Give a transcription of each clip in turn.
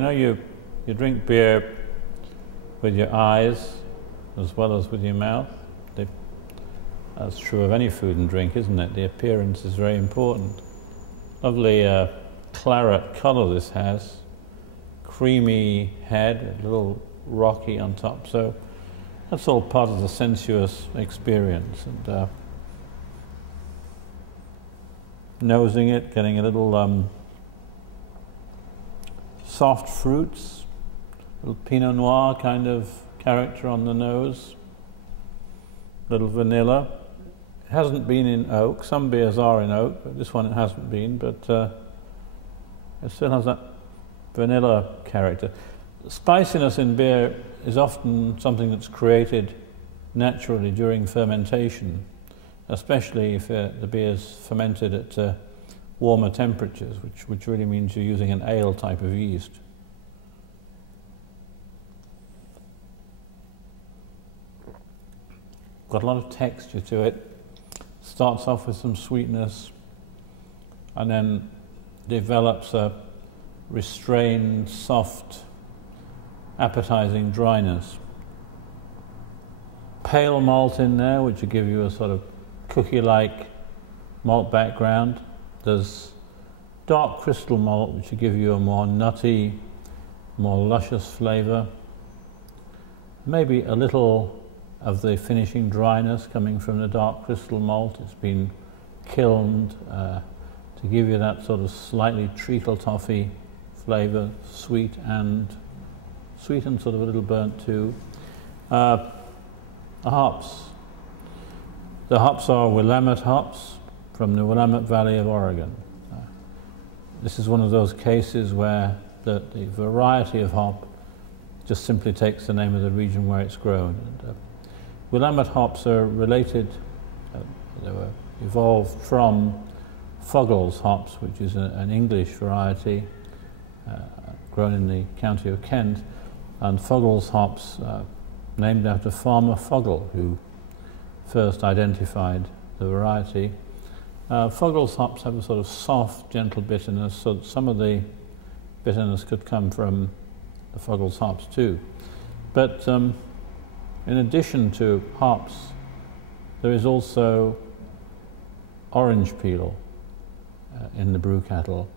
You know, you drink beer with your eyes as well as with your mouth. That's true of any food and drink, isn't it? The appearance is very important. Lovely claret colour this has. Creamy head, a little rocky on top. So that's all part of the sensuous experience. And nosing it, getting a little soft fruits, a little Pinot Noir kind of character on the nose, little vanilla. It hasn't been in oak. Some beers are in oak, but this one it hasn't been, but it still has that vanilla character. Spiciness in beer is often something that's created naturally during fermentation, especially if the beer is fermented at warmer temperatures, which really means you're using an ale type of yeast. Got a lot of texture to it. Starts off with some sweetness and then develops a restrained, soft, appetizing dryness. Pale malt in there, which will give you a sort of cookie-like malt background. There's dark crystal malt, which will give you a more nutty, more luscious flavour. Maybe a little of the finishing dryness coming from the dark crystal malt. It's been kilned to give you that sort of slightly treacle toffee flavour, sweet and sort of a little burnt too. The hops. The hops are Willamette hops from the Willamette Valley of Oregon. This is one of those cases where the variety of hop just simply takes the name of the region where it's grown. And, Willamette hops are related, they were evolved from Fuggles hops, which is an English variety grown in the county of Kent, and Fuggles hops named after Farmer Fuggle, who first identified the variety. Fuggles hops have a sort of soft, gentle bitterness, so some of the bitterness could come from the Fuggles hops too. But in addition to hops, there is also orange peel in the brew kettle.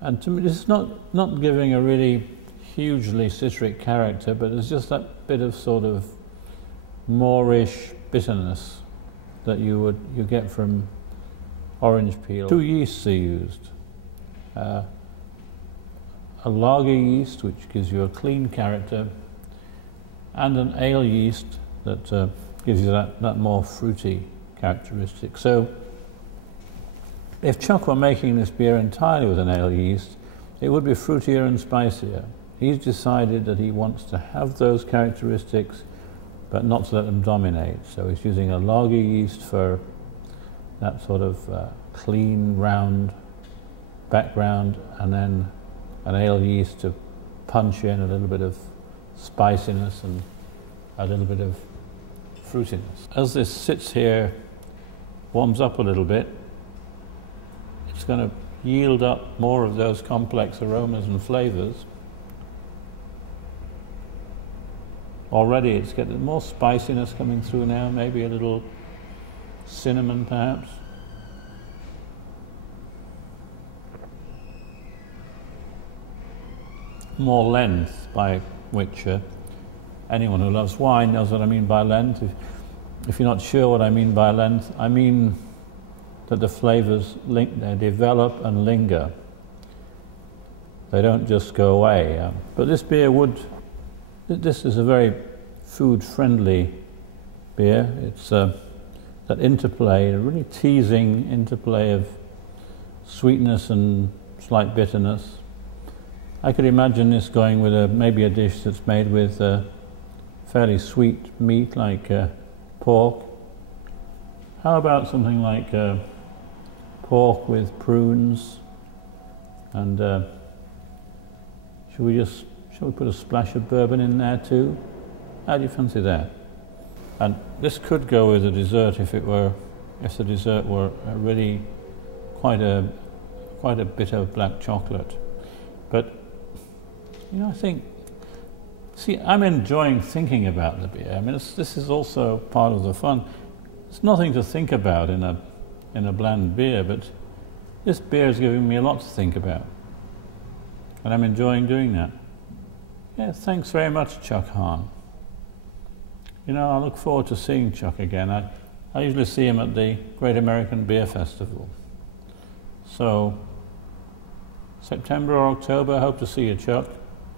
And to me, this is not giving a really hugely citric character, but it's just that bit of sort of moreish bitterness that you get from orange peel. 2 yeasts are used. A lager yeast, which gives you a clean character, and an ale yeast that gives you that more fruity characteristic. So if Chuck were making this beer entirely with an ale yeast, it would be fruitier and spicier. He's decided that he wants to have those characteristics, but not to let them dominate. So he's using a lager yeast for that sort of clean, round background, and then an ale yeast to punch in a little bit of spiciness and a little bit of fruitiness. As this sits here, warms up a little bit, it's going to yield up more of those complex aromas and flavors. Already it's getting more spiciness coming through now, maybe a little cinnamon perhaps. More length, by which anyone who loves wine knows what I mean by length. If you're not sure what I mean by length, I mean that the flavors they develop and linger. They don't just go away. But this beer this is a very food-friendly beer. It's that interplay, a really teasing interplay of sweetness and slight bitterness. I could imagine this going with maybe a dish that's made with fairly sweet meat like pork. How about something like pork with prunes? And shall we put a splash of bourbon in there too? How do you fancy that? And this could go with a dessert if the dessert were really quite a bit of black chocolate. But You know, I think, see, I'm enjoying thinking about the beer. I mean, this is also part of the fun. There's nothing to think about in a bland beer, but this beer is giving me a lot to think about. And I'm enjoying doing that. Yeah, thanks very much, Chuck Hahn. You know, I look forward to seeing Chuck again. I usually see him at the Great American Beer Festival. So, September or October, I hope to see you, Chuck.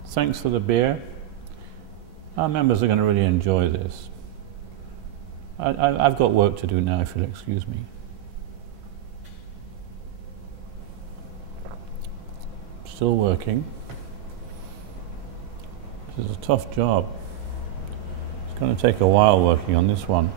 Thanks for the beer. Our members are going to really enjoy this. I've got work to do now, if you'll excuse me. Still working. This is a tough job. It's going to take a while working on this one.